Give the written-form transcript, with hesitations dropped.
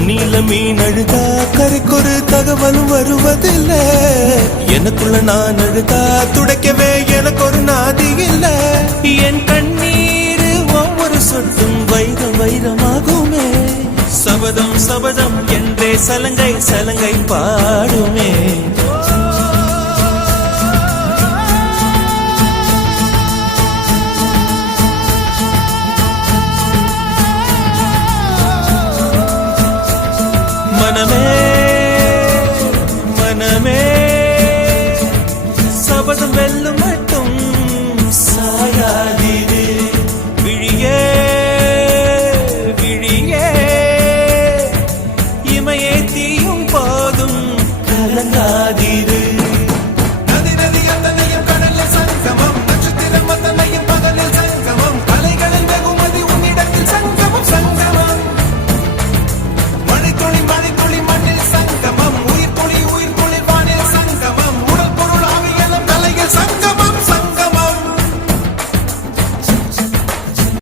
தண்ணியில மீன் அழுதா கரைக்கொரு தகவலும் வருவதில்ல. எனக்குள்ள நான் அழுதா துடைக்கவே எனக்கு ஒரு நாதி இல்ல. என் கண்ணீர் ஒவ்வொரு சொட்டும் வைரம் வைரமாகுமே. சபதம் சபதம் என்றே சலங்கை சலங்கை பாடுமே.